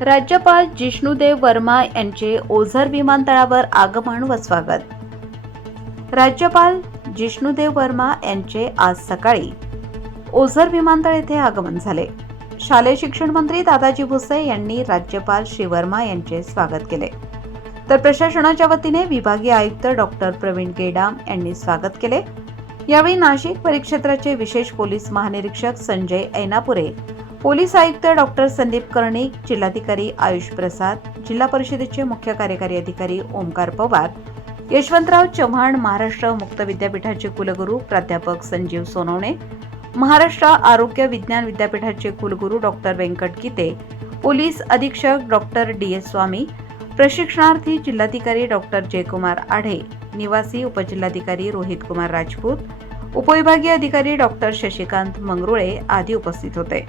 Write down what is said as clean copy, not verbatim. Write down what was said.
राज्यपाल जिष्णुदेव वर्मा यांचे ओझर विमानतळावर आगमन व स्वागत. राज्यपाल जिष्णुदेव वर्मा यांचे आज सकाळी ओझर विमानतळ येथे आगमन झाले. शालेय शिक्षण मंत्री दादाजी भुसे यांनी राज्यपाल श्री वर्मा यांचे स्वागत केले, तर प्रशासनाच्या वतीने विभागीय आयुक्त डॉक्टर प्रवीण गेडाम यांनी स्वागत केले. यावेळी नाशिक परिक्षेत्राचे विशेष पोलीस महानिरीक्षक संजय ऐनापुरे, पोलीस आयुक्त डॉक्टर संदीप कर्णिक, जिल्हाधिकारी आयुष प्रसाद, जिल्हा परिषदेचे मुख्य कार्यकारी अधिकारी ओमकार पवार, यशवंतराव चव्हाण, महाराष्ट्र मुक्त विद्यापीठाचे कुलगुरू प्राध्यापक संजीव सोनवणे, महाराष्ट्र आरोग्य विज्ञान विद्यापीठाचे कुलगुरू डॉक्टर व्यंकट गीते, पोलीस अधीक्षक डॉक्टर डी.एस. स्वामी, प्रशिक्षणार्थी जिल्हाधिकारी डॉक्टर जयकुमार आढे, निवासी उपजिल्हाधिकारी रोहित कुमार राजपूत, उपविभागीय अधिकारी डॉक्टर शशिकांत मंगरुळे आदी उपस्थित होते.